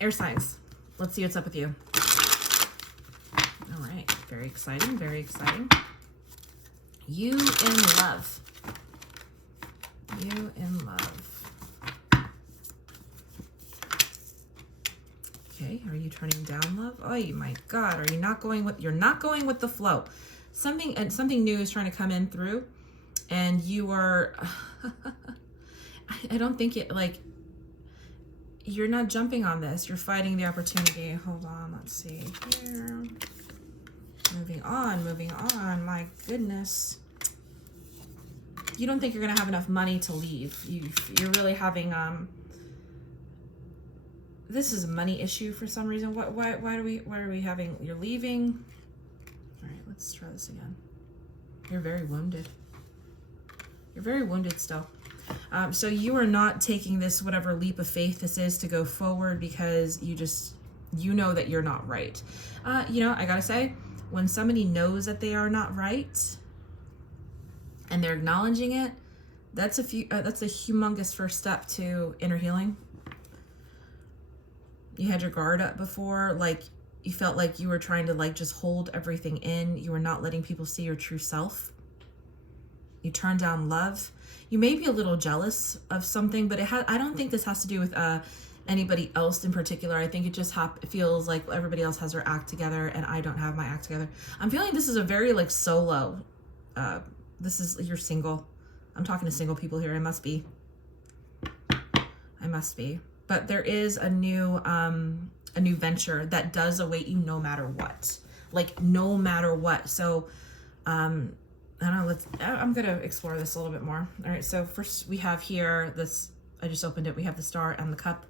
Air signs. Let's see what's up with you. All right. Very exciting. Very exciting. You in love. You in love. Okay. Are you turning down love? Oh my God. Are you not going with, you're not going with the flow. Something new is trying to come in through, and you are, I don't think it, like, you're not jumping on this. You're fighting the opportunity. Hold on. Let's see here. Moving on. My goodness. You don't think you're going to have enough money to leave. You're really having, this is a money issue for some reason. Why are we having, you're leaving. All right, let's try this again. You're very wounded. You're very wounded still. So you are not taking this, whatever leap of faith this is, to go forward because you know that you're not right. You know, I gotta say, when somebody knows that they are not right and they're acknowledging it, that's a humongous first step to inner healing. You had your guard up before, like you felt like you were trying to like just hold everything in. You were not letting people see your true self. You turned down love. You may be a little jealous of something, but I don't think this has to do with anybody else in particular. I think it just feels like everybody else has their act together and I don't have my act together. I'm feeling this is a very like solo. You're single. I'm talking to single people here. I must be. But there is a new venture that does await you no matter what. Like no matter what. So, I don't know, I'm going to explore this a little bit more. All right, so first we have here this, I just opened it. We have the star and the cup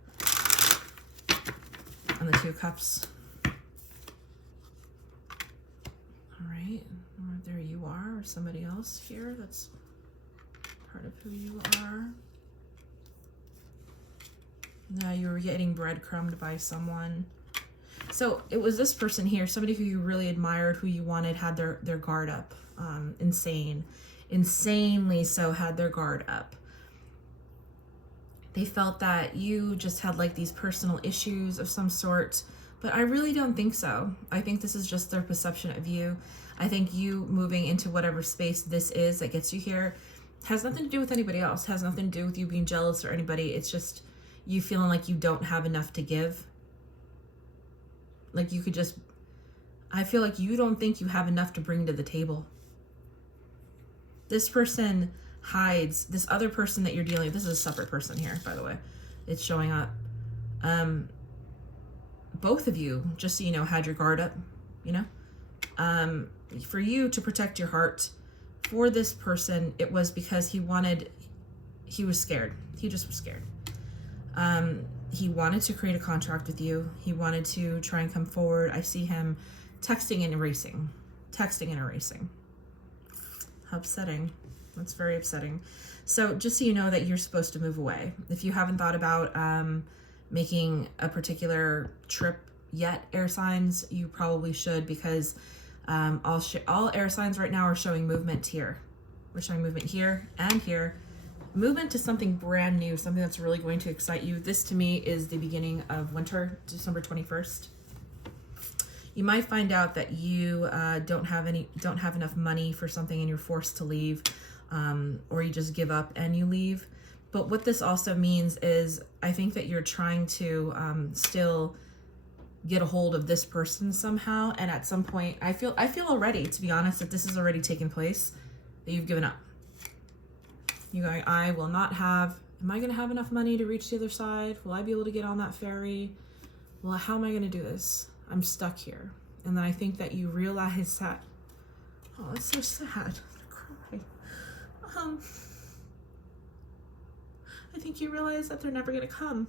and the 2 cups. All right, there you are, or somebody else here that's part of who you are. Now you were getting breadcrumbed by someone. So it was this person here, somebody who you really admired, who you wanted, had their guard up. Insanely so, had their guard up. They felt that you just had like these personal issues of some sort, but I really don't think so. I think this is just their perception of you. I think you moving into whatever space this is that gets you here has nothing to do with anybody else, has nothing to do with you being jealous or anybody. It's just you feeling like you don't have enough to give. Like you could just, I feel like you don't think you have enough to bring to the table. This person hides, this other person that you're dealing with, this is a separate person here, by the way. It's showing up. Both of you, just so you know, had your guard up, you know? For you to protect your heart, for this person, it was because he was scared. He just was scared. He wanted to create a contract with you. He wanted to try and come forward. I see him texting and erasing. How upsetting. That's very upsetting. So just so you know that you're supposed to move away. If you haven't thought about making a particular trip yet, air signs, you probably should, because all air signs right now are showing movement here. We're showing movement here and here. Movement to something brand new, something that's really going to excite you. This to me is the beginning of winter, December 21st. You might find out that you don't have enough money for something and you're forced to leave, or you just give up and you leave. But what this also means is I think that you're trying to still get a hold of this person somehow, and at some point I feel already, to be honest, that this has already taken place, that you've given up. You're going, I will not have, am I going to have enough money to reach the other side? Will I be able to get on that ferry? Well, how am I going to do this? I'm stuck here. And then I think that you realize that, oh, it's so sad. I'm gonna cry. I think you realize that they're never gonna come.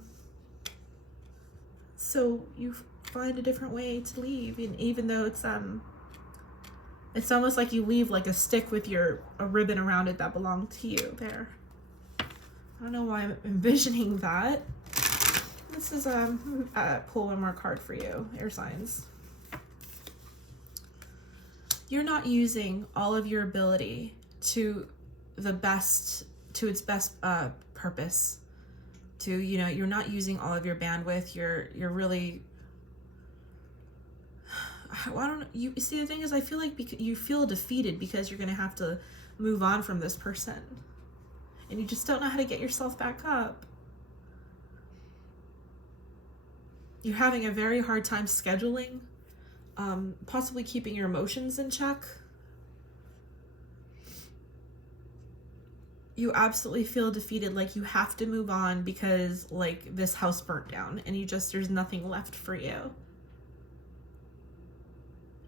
So you find a different way to leave, and even though it's almost like you leave like a stick with a ribbon around it that belonged to you there. I don't know why I'm envisioning that. This is pull one more card for you, air signs. You're not using all of your ability to its best purpose. too. You know, you're not using all of your bandwidth. You're really, I don't know. You see, the thing is, I feel like you feel defeated because you're going to have to move on from this person. And you just don't know how to get yourself back up. You're having a very hard time scheduling, possibly keeping your emotions in check. You absolutely feel defeated, like you have to move on because like this house burnt down and there's nothing left for you.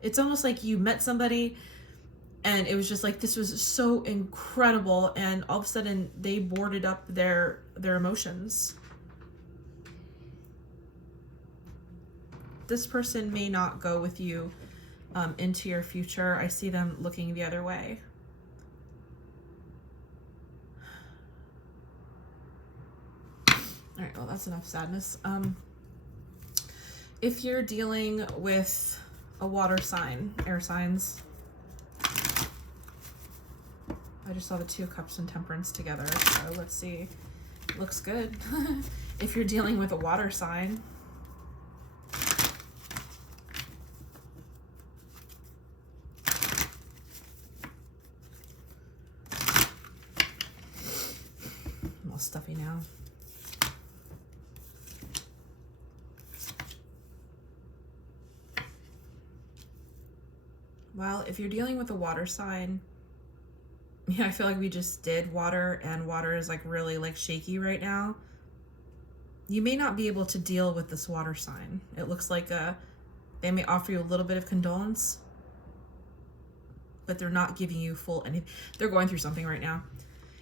It's almost like you met somebody and it was just like, this was so incredible, and all of a sudden they boarded up their emotions. This person may not go with you into your future. I see them looking the other way. All right, well, that's enough sadness. If you're dealing with a water sign, air signs, I just saw the 2 cups and temperance together, so let's see. Looks good. If you're dealing with a water sign, I'm all stuffy now. Well, if you're dealing with a water sign, yeah, I feel like we just did water, and water is like really like shaky right now. You may not be able to deal with this water sign. It looks like they may offer you a little bit of condolence, but they're not giving you full anything. They're going through something right now.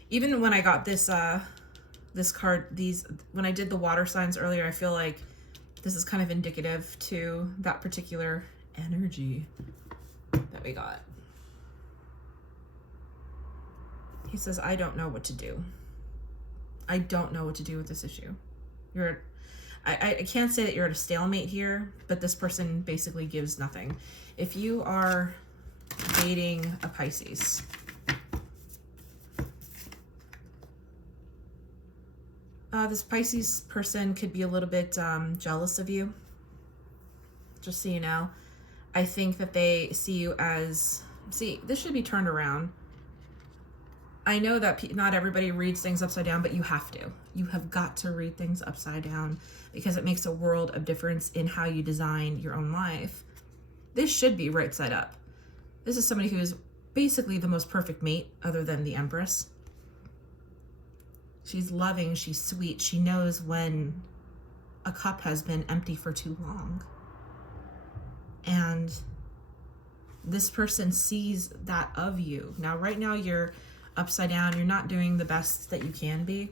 Even when I got this this card, when I did the water signs earlier, I feel like this is kind of indicative to that particular energy that we got. He says, I don't know what to do. I don't know what to do with this issue. I can't say that you're at a stalemate here, but this person basically gives nothing. If you are dating a Pisces, this Pisces person could be a little bit jealous of you. Just so you know. I think that they see you as, this should be turned around. I know that not everybody reads things upside down, but you have to. You have got to read things upside down because it makes a world of difference in how you design your own life. This should be right side up. This is somebody who is basically the most perfect mate other than the Empress. She's loving, she's sweet, she knows when a cup has been empty for too long. And this person sees that of you. Now, right now, you're upside down. You're not doing the best that you can be.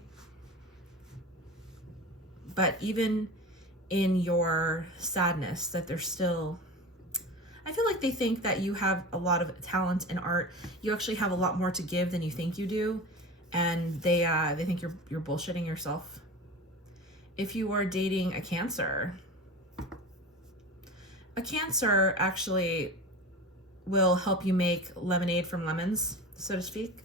But even in your sadness, that they're still... I feel like they think that you have a lot of talent in art. You actually have a lot more to give than you think you do. And they think you're bullshitting yourself. If you are dating a Cancer actually will help you make lemonade from lemons, so to speak.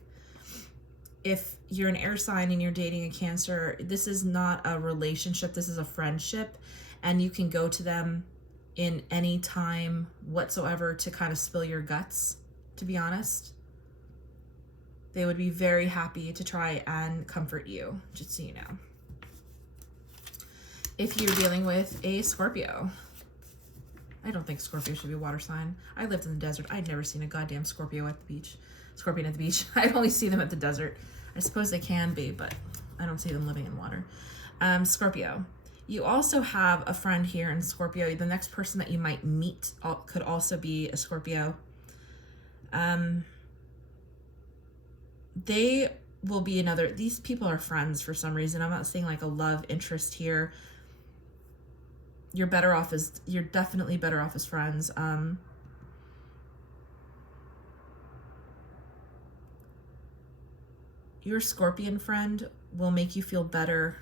If you're an air sign and you're dating a Cancer, this is not a relationship, this is a friendship, and you can go to them in any time whatsoever to kind of spill your guts, to be honest. They would be very happy to try and comfort you, just so you know. If you're dealing with a Scorpio, I don't think Scorpio should be a water sign. I lived in the desert. I'd never seen a goddamn Scorpion at the beach. I only see them at the desert. I suppose they can be, but I don't see them living in water. Scorpio. You also have a friend here in Scorpio. The next person that you might meet could also be a Scorpio. They will be these people are friends for some reason. I'm not seeing like a love interest here. You're definitely better off as friends. Your Scorpion friend will make you feel better.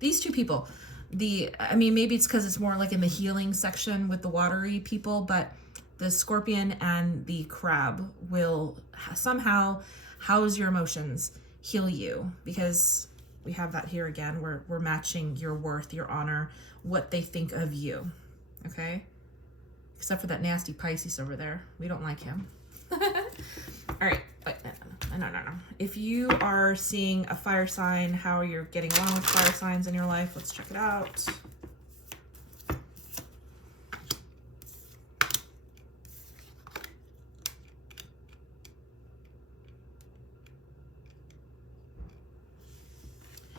These two people, maybe it's because it's more like in the healing section with the watery people, but the Scorpion and the Crab will somehow house your emotions, heal you, because we have that here again. We're matching your worth, your honor, what they think of you. Okay? Except for that nasty Pisces over there. We don't like him. All right. But no. If you are seeing a fire sign, how you're getting along with fire signs in your life, let's check it out.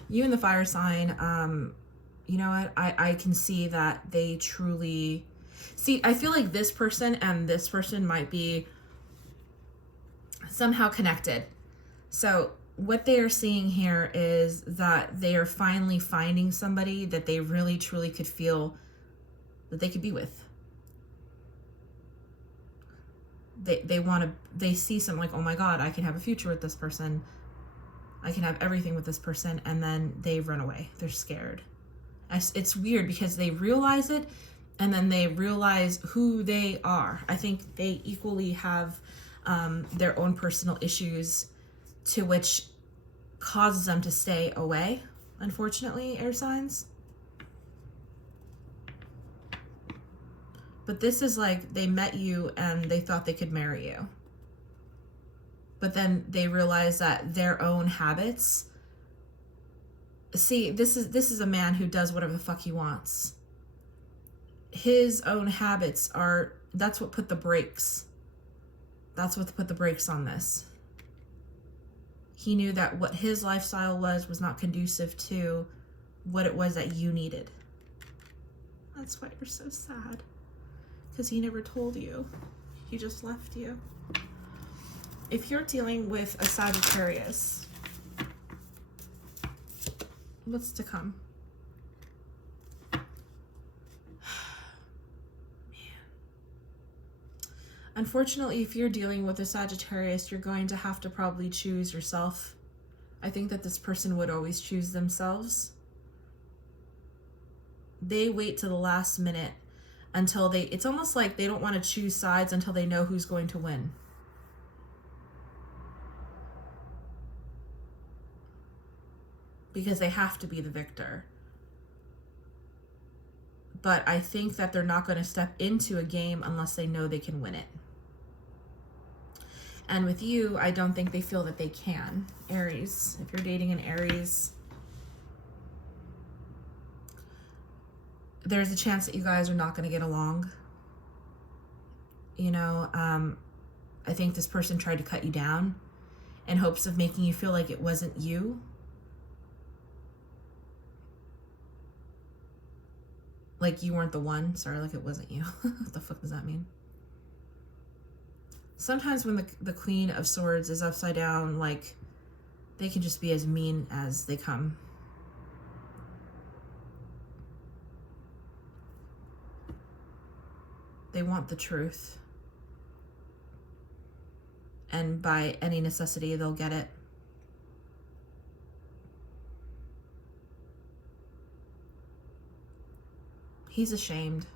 You and the fire sign, you know what? I can see that they truly... See, I feel like this person and this person might be somehow connected. So what they are seeing here is that they are finally finding somebody that they really, truly could feel that they could be with. They see something like, oh my God, I can have a future with this person. I can have everything with this person, and then they run away. They're scared. It's weird because they realize it, and then they realize who they are. I think they equally have their own personal issues, to which causes them to stay away, unfortunately, air signs. But this is like they met you and they thought they could marry you. But then they realize that their own habits... See, this is a man who does whatever the fuck he wants. His own habits are... That's what put the brakes. That's what put the brakes on this. He knew that what his lifestyle was not conducive to what it was that you needed. That's why you're so sad. Because he never told you. He just left you. If you're dealing with a Sagittarius, what's to come? Man. Unfortunately, if you're dealing with a Sagittarius, you're going to have to probably choose yourself. I think that this person would always choose themselves. They wait to the last minute until it's almost like they don't want to choose sides until they know who's going to win. Because they have to be the victor. But I think that they're not going to step into a game unless they know they can win it. And with you, I don't think they feel that they can. Aries, if you're dating an Aries, there's a chance that you guys are not going to get along. You know, I think this person tried to cut you down in hopes of making you feel like it wasn't you. Like you weren't the one. Sorry, like it wasn't you. What the fuck does that mean? Sometimes when the Queen of Swords is upside down, like, they can just be as mean as they come. They want the truth. And by any necessity, they'll get it. He's ashamed.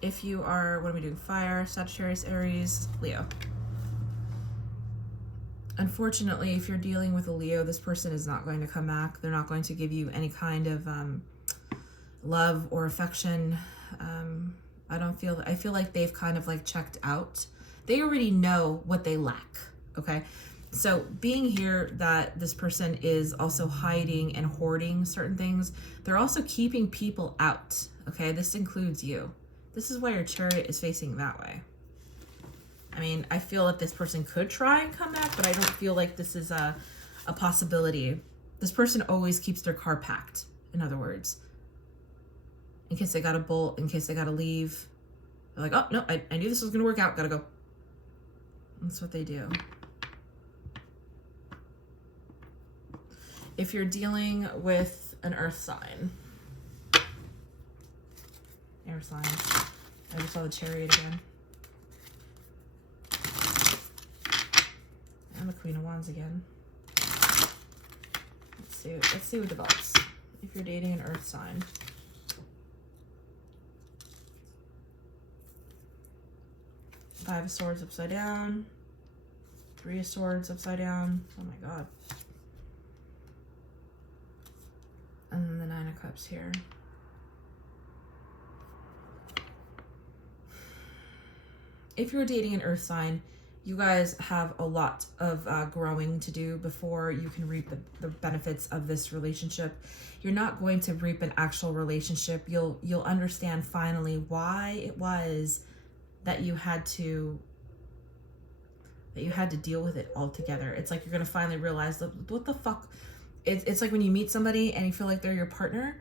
If you are, what are we doing? Fire, Sagittarius, Aries, Leo. Unfortunately, if you're dealing with a Leo, this person is not going to come back. They're not going to give you any kind of love or affection. I feel like they've kind of like checked out. They already know what they lack, okay? So being here that this person is also hiding and hoarding certain things, they're also keeping people out, okay? This includes you. This is why your Chariot is facing that way. I mean, I feel that this person could try and come back, but I don't feel like this is a possibility. This person always keeps their car packed, in other words. In case they got to bolt, in case they got to leave. They're like, oh, no, I knew this was going to work out. Got to go. That's what they do. If you're dealing with an earth sign, air signs, I just saw the Chariot again. And the Queen of Wands again. Let's see what develops. If you're dating an earth sign. Five of Swords upside down. Three of Swords upside down. Oh my god. And then the Nine of Cups here. If you're dating an earth sign, you guys have a lot of growing to do before you can reap the benefits of this relationship. You're not going to reap an actual relationship. You'll understand finally why it was that you had to deal with it all together. It's like you're gonna finally realize what the fuck. It's like when you meet somebody and you feel like they're your partner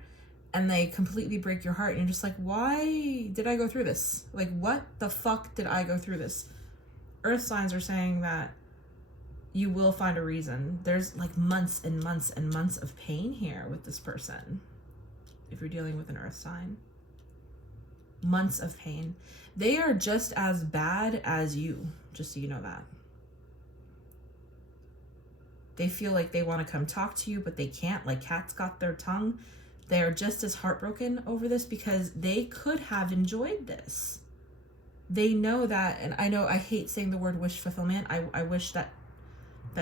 and they completely break your heart and you're just like, why did I go through this? Like, what the fuck did I go through this? Earth signs are saying that you will find a reason. There's like months and months and months of pain here with this person. If you're dealing with an earth sign. Months of pain. They are just as bad as you, just so you know that. They feel like they want to come talk to you, but they can't, like cats got their tongue. They are just as heartbroken over this because they could have enjoyed this. They know that, and I know I hate saying the word wish fulfillment. I wish that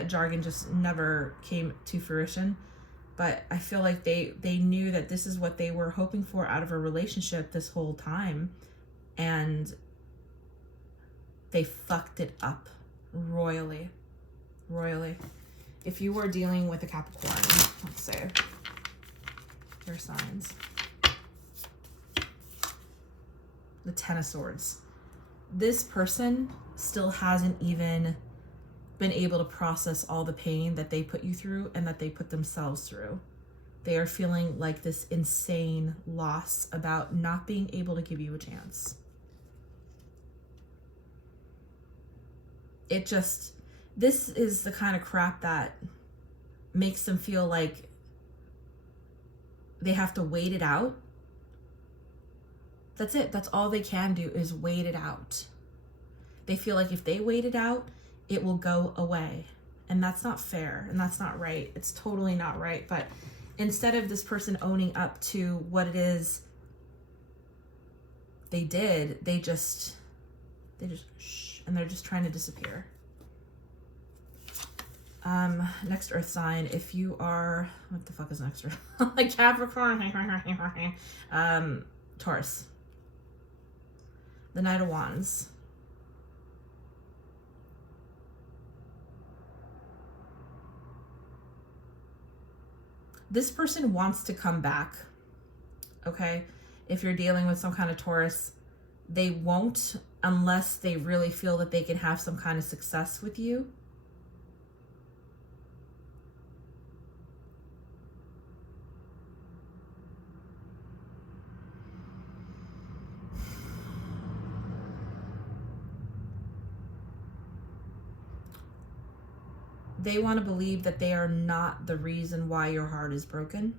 jargon just never came to fruition. But I feel like they knew that this is what they were hoping for out of a relationship this whole time. And they fucked it up royally. Royally. If you were dealing with a Capricorn, let's say, their signs. The Ten of Swords. This person still hasn't even been able to process all the pain that they put you through and that they put themselves through. They are feeling like this insane loss about not being able to give you a chance. This is the kind of crap that makes them feel like they have to wait it out. That's it. That's all they can do is wait it out. They feel like if they wait it out, it will go away. And that's not fair. And that's not right. It's totally not right. But instead of this person owning up to what it is they did, they just shh, and they're just trying to disappear. Next earth sign, if you are, what the fuck is next earth? Like Capricorn, Taurus. The Knight of Wands. This person wants to come back, okay? If you're dealing with some kind of Taurus, they won't unless they really feel that they can have some kind of success with you. They want to believe that they are not the reason why your heart is broken.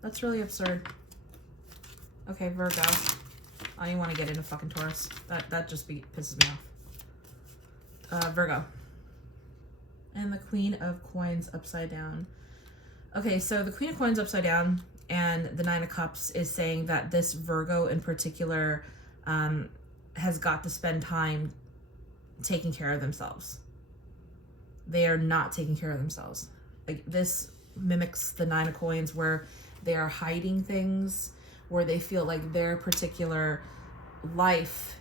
That's really absurd. Okay, Virgo. I don't want to get into fucking Taurus. That just pisses me off. Virgo. And the Queen of Coins upside down. Okay, so the Queen of Coins upside down and the Nine of Cups is saying that this Virgo in particular has got to spend time taking care of themselves. They are not taking care of themselves. Like, this mimics the Nine of Coins where they are hiding things, where they feel like their particular life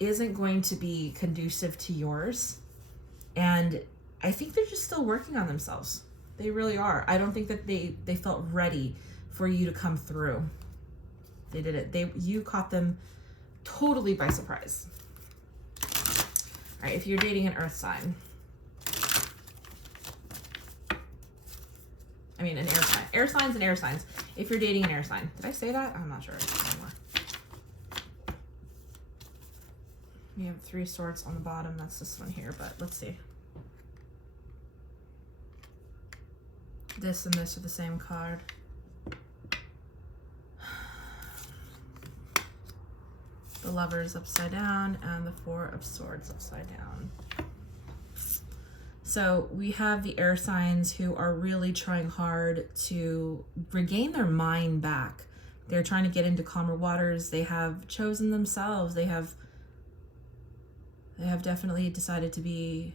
isn't going to be conducive to yours. And I think they're just still working on themselves. They really are. I don't think that they felt ready for you to come through. They did it. You caught them totally by surprise. All right, if you're dating an earth sign, I mean, an air sign. Air signs and air signs. If you're dating an air sign. Did I say that? I'm not sure anymore. We have Three Swords on the bottom. That's this one here, but let's see. This and this are the same card. The Lovers upside down and the Four of Swords upside down. So we have the air signs who are really trying hard to regain their mind back. They're trying to get into calmer waters. They have chosen themselves. They have definitely decided to be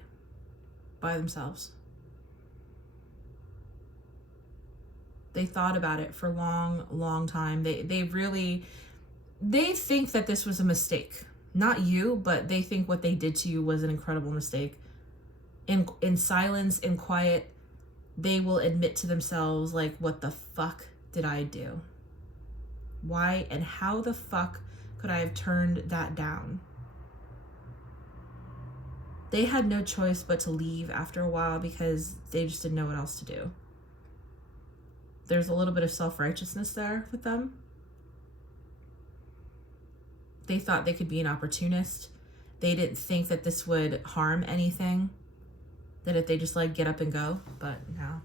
by themselves. They thought about it for a long time. They think that this was a mistake. Not you, but they think what they did to you was an incredible mistake. In silence, in quiet, they will admit to themselves, like, what the fuck did I do? Why and how the fuck could I have turned that down? They had no choice but to leave after a while because they just didn't know what else to do. There's a little bit of self-righteousness there with them. They thought they could be an opportunist. They didn't think that this would harm anything. That if they just like get up and go, but no.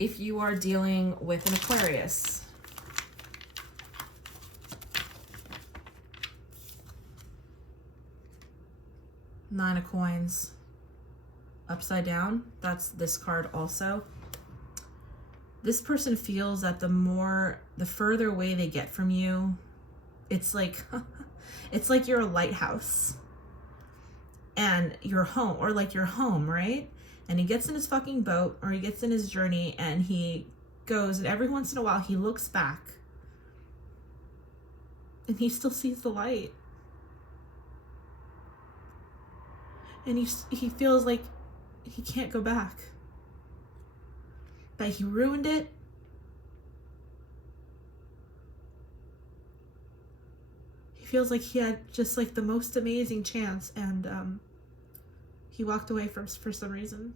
If you are dealing with an Aquarius, Nine of Coins, upside down, that's this card also. This person feels that the further away they get from you, it's like you're a lighthouse and you're home, or like you're home, right? And he gets in his fucking boat, or he gets in his journey, and he goes, and every once in a while he looks back and he still sees the light. And he feels like he can't go back. That he ruined it. He feels like he had just like the most amazing chance, and he walked away for some reason.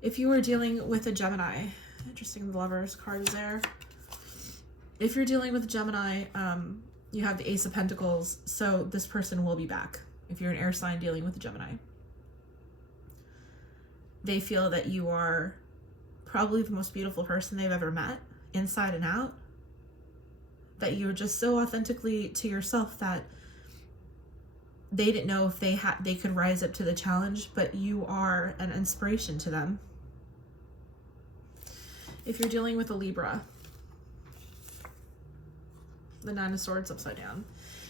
If you are dealing with a Gemini, interesting, the Lovers card is there. If you're dealing with a Gemini, you have the Ace of Pentacles, so this person will be back. If you're an air sign dealing with a Gemini, they feel that you are probably the most beautiful person they've ever met, inside and out. That you're just so authentically to yourself that they didn't know if they could rise up to the challenge, but you are an inspiration to them. If you're dealing with a Libra, the Nine of Swords upside down.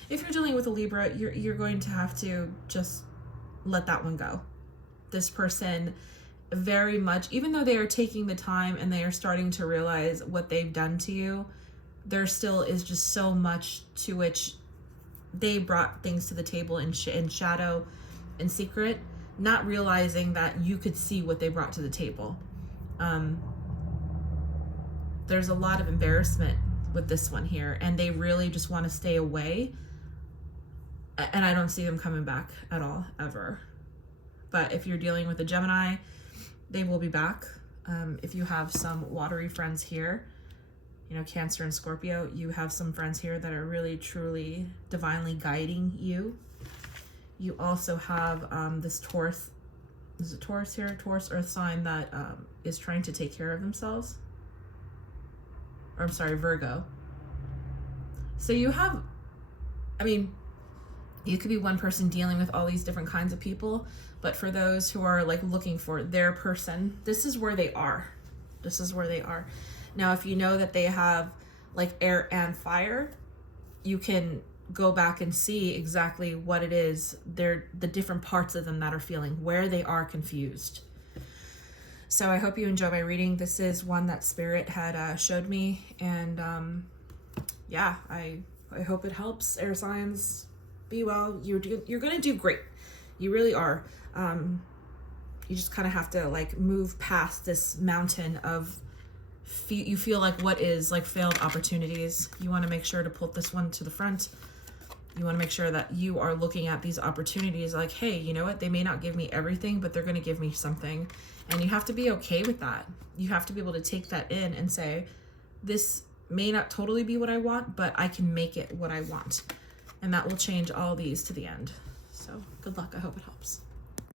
If you're dealing with a Libra, you're going to have to just let that one go. This person very much, even though they are taking the time and they are starting to realize what they've done to you, there still is just so much to which they brought things to the table in shadow, in secret, not realizing that you could see what they brought to the table. There's a lot of embarrassment with this one here, and they really just want to stay away. And I don't see them coming back at all, ever. But if you're dealing with a Gemini, they will be back. If you have some watery friends here, you know, Cancer and Scorpio, you have some friends here that are really, truly, divinely guiding you. You also have this Taurus, is it Taurus here? Taurus earth sign that is trying to take care of themselves. Or I'm sorry, Virgo. So you have, I mean, you could be one person dealing with all these different kinds of people, but for those who are like looking for their person, this is where they are. This is where they are. Now, if you know that they have like air and fire, you can go back and see exactly what it is. They're the different parts of them that are feeling, where they are confused. So I hope you enjoy my reading. This is one that Spirit had showed me, and yeah, I hope it helps. Air signs, be well. You're gonna do great. You really are. You just kind of have to like move past this mountain of you feel like what is like failed opportunities. You want to make sure to put this one to the front. You want to make sure that you are looking at these opportunities like, hey, you know what? They may not give me everything, but they're going to give me something. And you have to be okay with that. You have to be able to take that in and say, this may not totally be what I want, but I can make it what I want. And that will change all these to the end. So good luck. I hope it helps.